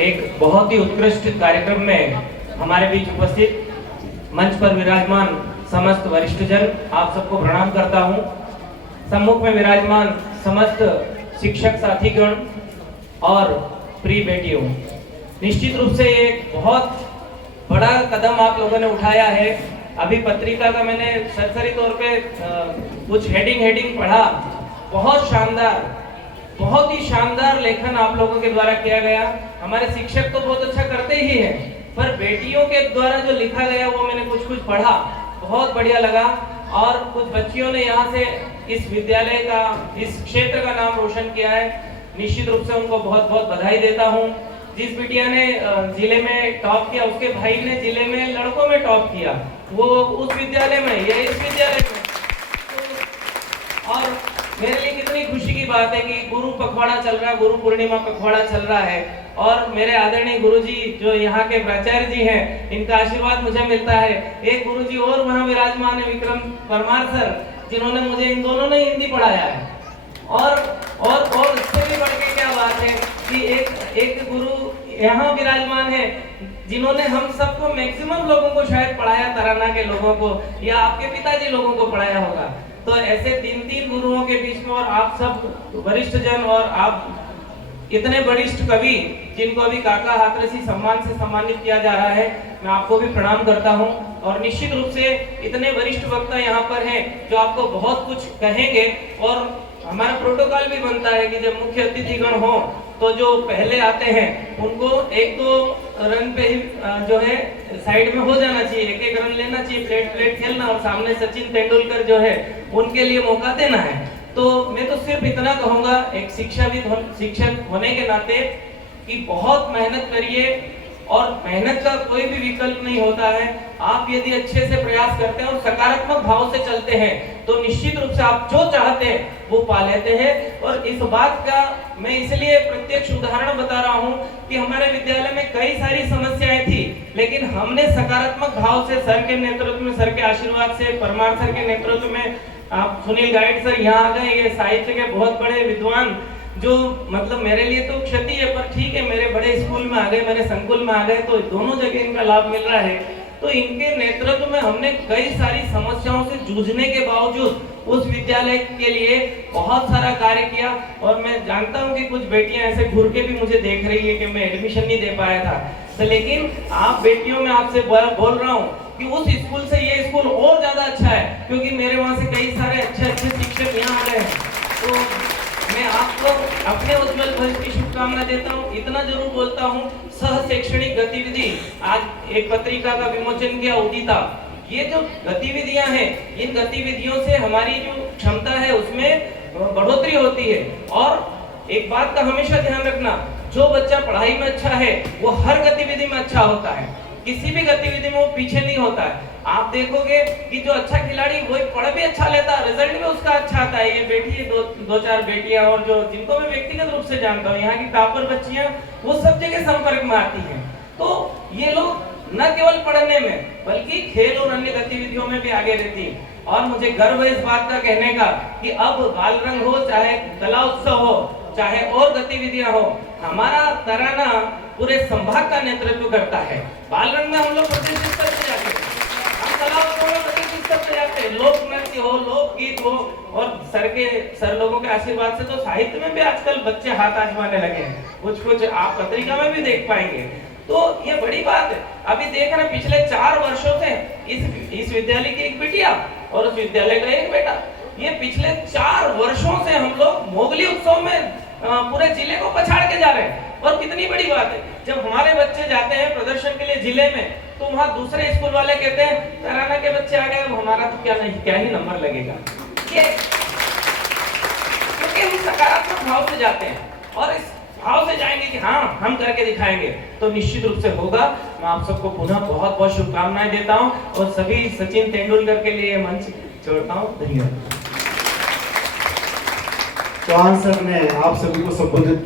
एक बहुत ही उत्कृष्ट कार्यक्रम में हमारे बीच उपस्थित मंच पर विराजमान समस्त वरिष्ठ जन, आप सबको प्रणाम करता हूं। सम्मुख में विराजमान समस्त शिक्षक साथीगण और प्रिय बेटियों, निश्चित रूप से एक बहुत बड़ा कदम आप लोगों ने उठाया है। अभी पत्रिका का मैंने सरसरी तौर पे कुछ हेडिंग पढ़ा। बहुत शानदार, बहुत ही शानदार लेखन आप लोगों के द्वारा किया गया। हमारे शिक्षक तो बहुत अच्छा करते ही हैं, पर बेटियों के द्वारा जो लिखा गया वो मैंने कुछ पढ़ा, बहुत बढ़िया लगा। और कुछ बच्चियों ने यहाँ से इस विद्यालय का, इस क्षेत्र का नाम रोशन किया है। निश्चित रूप से उनको बहुत बहुत बधाई देता हूँ। जिस बिटिया ने जिले में टॉप किया, उसके भाई ने जिले में लड़कों में टॉप किया, वो उस विद्यालय में, ये इस विद्यालय में। और मेरे लिए कितनी खुशी की बात है कि गुरु पखवाड़ा चल रहा है, गुरु पूर्णिमा पखवाड़ा चल रहा है, और मेरे आदरणीय गुरुजी जो यहाँ के प्राचार्य जी हैं, इनका आशीर्वाद मुझे मिलता है। एक गुरुजी और वहाँ विराजमान है, विक्रम परमार सर, जिन्होंने मुझे, इन दोनों ने हिंदी पढ़ाया है। और इससे भी बढ़ के क्या बात है कि एक गुरु यहाँ विराजमान है जिन्होंने हम सबको, मैक्सिमम लोगों को शायद पढ़ाया, तराना के लोगों को या आपके पिताजी लोगों को पढ़ाया होगा। तो ऐसे तीन गुरुओं के बीच में, और आप सब वरिष्ठ जन, और आप इतने वरिष्ठ कवि जिनको अभी काका हाथरसी सम्मान से सम्मानित किया जा रहा है, मैं आपको भी प्रणाम करता हूं। और निश्चित रूप से इतने वरिष्ठ वक्ता यहाँ पर हैं जो आपको बहुत कुछ कहेंगे। और हमारा प्रोटोकॉल भी बनता है कि जब मुख्य अतिथिगण हो तो जो पहले आते हैं उनको एक दो रन पे ही जो है साइड में हो जाना चाहिए, एक रन लेना चाहिए, प्लेट खेलना, और सामने सचिन तेंदुलकर जो है उनके लिए मौका देना है। तो मैं तो सिर्फ इतना कहूंगा, एक शिक्षक होने के नाते, कि बहुत मेहनत करिए, और मेहनत का कोई भी विकल्प नहीं होता है। आप यदि अच्छे से प्रयास करते हैं और सकारात्मक भाव से चलते हैं तो निश्चित रूप से आप जो चाहते हैं वो पा लेते हैं। और इस बात का मैं इसलिए प्रत्यक्ष उदाहरण बता रहा हूं कि हमारे विद्यालय में कई सारी समस्याएं थी, लेकिन हमने सकारात्मक भाव से, सर के नेतृत्व में, सर के आशीर्वाद से, परमार सर के नेतृत्व में, आप सुनील गाइड सर यहाँ आ गए, ये साहित्य के बहुत बड़े विद्वान, जो मतलब मेरे लिए तो क्षति है, पर ठीक है, मेरे बड़े स्कूल में आ गए, मेरे संकुल में आ गए, तो दोनों जगह इनका लाभ मिल रहा है। तो इनके नेतृत्व में हमने कई सारी समस्याओं से जूझने के बावजूद उस विद्यालय के लिए बहुत सारा कार्य किया। और मैं जानता हूं कि कुछ बेटियां ऐसे घूर के भी मुझे देख रही है कि मैं एडमिशन नहीं दे पाया था, तो लेकिन आप बेटियों में आपसे बोल रहा हूँ कि उस स्कूल से ये स्कूल और ज्यादा अच्छा है, क्योंकि मेरे वहां से कई सारे अच्छे शिक्षक यहाँ आ गए हैं। तो मैं आपको अपने उज्जवल भविष्य की शुभकामना देता हूँ। इतना जरूर बोलता हूँ, सह शैक्षणिक गतिविधि, आज एक पत्रिका का विमोचन किया, उदिता, ये जो गतिविधियां हैं, इन गतिविधियों से हमारी जो क्षमता है उसमें बढ़ोतरी होती है। और एक बात का हमेशा ध्यान रखना, जो बच्चा पढ़ाई में अच्छा है वो हर गतिविधि में अच्छा होता है, किसी भी गतिविधि में वो पीछे नहीं होता है। आप देखोगे कि जो अच्छा खिलाड़ी वही पढ़ भी अच्छा लेता है, रिजल्ट भी उसका अच्छा आता है। ये बेटी है, दो चार बेटियां, और जो जिनको मैं व्यक्तिगत रूप से जानता हूँ, यहाँ की टॉपर बच्चियां, वो सब जगह संपर्क में आती हैं। तो ये लोग न केवल पढ़ने में बल्कि खेल और अन्य गतिविधियों में भी आगे रहती है। और मुझे गर्व है इस बात का कहने का कि अब बाल रंग हो, चाहे कला उत्सव हो, चाहे और गतिविधियां हो, हमारा तराना पूरे संभाग का नेतृत्व करता है। बाल रंग में हम लोग प्रदेश स्तर पे जाते हैं, हम कला उत्सव में प्रदेश स्तर पे जाते हैं, लोक नृत्य हो, लोकगीत हो, और सर लोगों के आशीर्वाद से तो साहित्य में भी आजकल बच्चे हाथ आजमाने लगे हैं, कुछ आप पत्रिका में भी देख पाएंगे। तो ये बड़ी बात है। अभी देख रहे पिछले 4 वर्षों से इस विद्यालय की एक बिटिया और उस विद्यालय का एक बेटा, ये पिछले 4 वर्षों से हम लोग मोगली उत्सव में पूरे जिले को पछाड़ के जा रहे हैं। और कितनी बड़ी बात है, जब हमारे बच्चे जाते हैं प्रदर्शन के लिए जिले में, तो वहाँ दूसरे स्कूल वाले कहते हैं तराना के बच्चे आ गए, हमारा तो क्या ही नंबर लगेगा। ये क्योंकि हम सकारात्मक भाव से जाते हैं, और इस भाव से जाएंगे कि हाँ हम करके दिखाएंगे, तो निश्चित रूप से होगा। मैं आप सबको पुनः बहुत बहुत शुभकामनाएं देता हूं, और सभी सचिन तेंदुलकर के लिए मंच छोड़ता हूं। धन्यवाद। चौहान सर ने आप सभी को संबोधित